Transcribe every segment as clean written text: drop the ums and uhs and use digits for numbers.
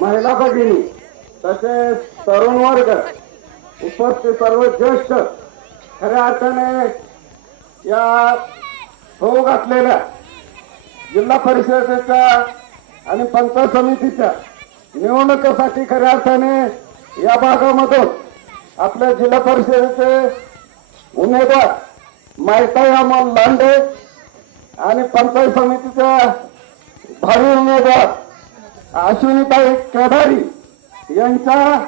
महिला भगिनी तसेच तरुण वर्ग उपस्थित सर्व ज्येष्ठ खऱ्या अर्थाने या होऊ घातलेल्या जिल्हा परिषदेच्या आणि पंचायत समितीच्या निवडणुकीसाठी खऱ्या अर्थाने या भागामधून आपल्या जिल्हा परिषदेचे उमेदवार मायताई अमोल लांडे आणि पंचायत समितीच्या भावी उमेदवार अश्विनीताई केदारी यांच्या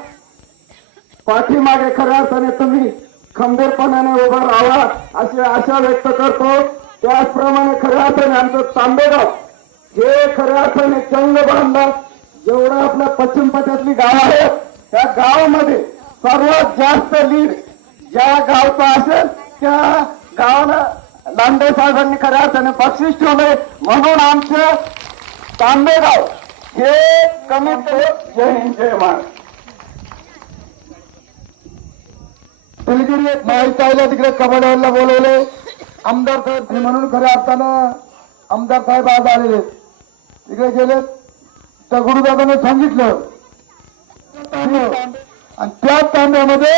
पाठीमागे खऱ्या अर्थाने तुम्ही खंबीरपणाने उभा राहावा अशी आशा व्यक्त करतो। त्याचप्रमाणे खऱ्या अर्थाने आमचं तांबेगाव हे खऱ्या अर्थाने चंग बांधला जेवढं आपल्या पश्चिम पट्ट्यातली गाव आहेत त्या गावामध्ये सर्वात जास्त लीड ज्या गावचा असेल त्या गावाला लांडे साहेबांनी खऱ्या अर्थाने बक्षीस ठेवले म्हणून आमचं तांबेगाव हे कमीत जय हिंद जय महाराष्ट्र। माहिती आहे तिकडे कबड्डीला बोलवले आमदार साहेब म्हणून खऱ्या अर्थानं आमदार साहेब आज आलेले तिकडे गेले दगडूदादाने सांगितलं आणि त्या तांब्यामध्ये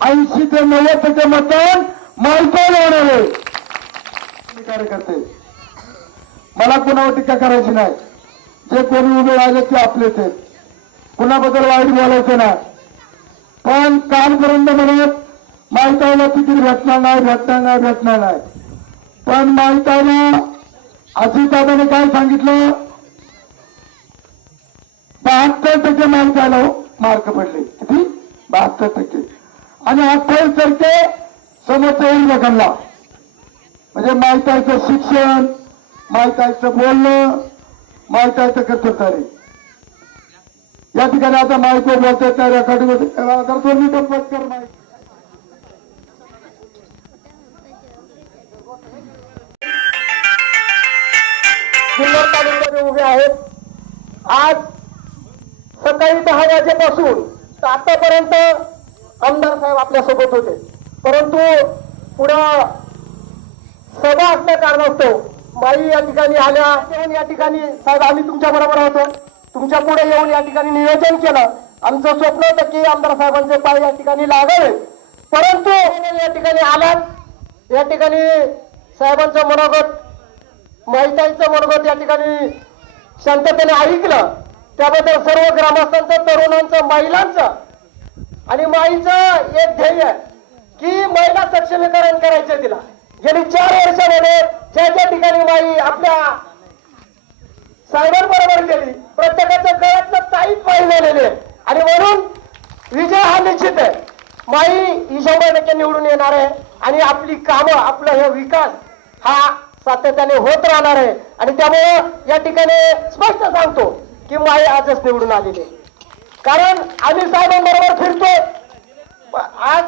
80 ते 90% मतदान माहिती होणारे कार्यकर्ते। मला कुणावर टीका करायची नाही, जे कोणी उभे राहिले ते आपले ते, कुणाबद्दल वाईट बोलायचं नाही। पण कालपर्यंत म्हणत माहितीला तिकीट भेटणार नाही पण माहितीला अजितदादाने काय सांगितलं 72% माहितीला मार्क पडले, किती 72% आणि 28% समोरच्या लोकांना म्हणजे माहितीचं शिक्षण, माहितीचं बोलणं, माहितीचं कर्तव्य। या ठिकाणी आता माहिती बोलतोय त्या रेकॉर्डिंग करतो मी पटकर माहिती जुन्नर तालुक्यामध्ये उभे आहेत। आज सकाळी 10 वाजेपासून तर आतापर्यंत आमदार साहेब आपल्या सोबत होते, परंतु पुढं सभा असल्या कारणास्तव माई या ठिकाणी आल्या या ठिकाणी साहेब आम्ही तुमच्या बरोबर होतो, तुमच्या पुढे येऊन या ठिकाणी नियोजन केलं। आमचं स्वप्न होतं की आमदार साहेबांचे पाय या ठिकाणी लागावे, परंतु या ठिकाणी आलात। या ठिकाणी साहेबांचं मनोगत माहितीचं मनोगत या ठिकाणी शांततेने ऐकलं, त्याबद्दल सर्व ग्रामस्थांचं, तरुणांचं, महिलांचं आणि माईचं एक ध्येय आहे की महिला सक्षमीकरण करायचं तिला। गेली 4 वर्षामध्ये ज्या ज्या ठिकाणी माई आपल्या साहेबांबरोबर गेली प्रत्येकाच्या गळ्यातलं ताईत माई झालेली आहे आणि म्हणून विजय हा निश्चित आहे। माई ही 100% निवडून येणार आहे आणि आपली कामं, आपला हे विकास हा सातत्याने होत राहणार आहे आणि त्यामुळे या ठिकाणी स्पष्ट सांगतो की माई आजच निवडून आलेली आहे, कारण आम्ही साहेबांबरोबर फिरतोय। आज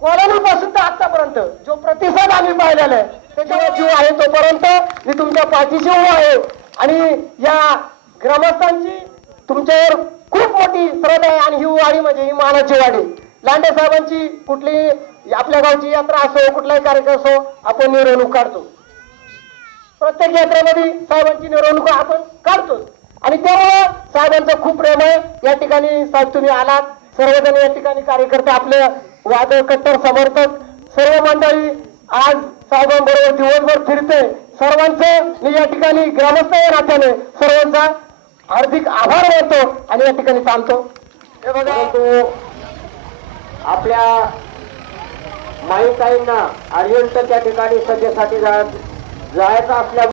कोणापासून तर आतापर्यंत जो प्रतिसाद आम्ही पाहिलेला आहे त्याच्यावर जीव आहे तोपर्यंत मी तुमच्या पाठीशी उभा आहे आणि या ग्रामस्थांची तुमच्यावर खूप मोठी श्रद्धा आहे आणि ही वाडी म्हणजे ही मानाची वाडी। लांडे साहेबांची कुठली आपल्या गावची यात्रा असो, कुठलाही कार्यक्रम असो, आपण मिरवणूक काढतो। प्रत्येक यात्रेमध्ये साहेबांची मिरवणूक आपण काढतो आणि त्यामुळे साहेबांचं खूप प्रेम आहे। या ठिकाणी साहेब तुम्ही आलात, सर्वजण या ठिकाणी कार्यकर्ते, आपले वादळ कट्टर समर्थक सर्व मंडळी आज साहेबांबरोबर दिवसभर फिरते। सर्वांचं मी या ठिकाणी ग्रामस्थ या नात्याने सर्वांचा हार्दिक आभार मानतो आणि या ठिकाणी थांबतो। हे बघा आपल्या माईताईंना अर्जंट त्या ठिकाणी सभेसाठी जायचं असल्या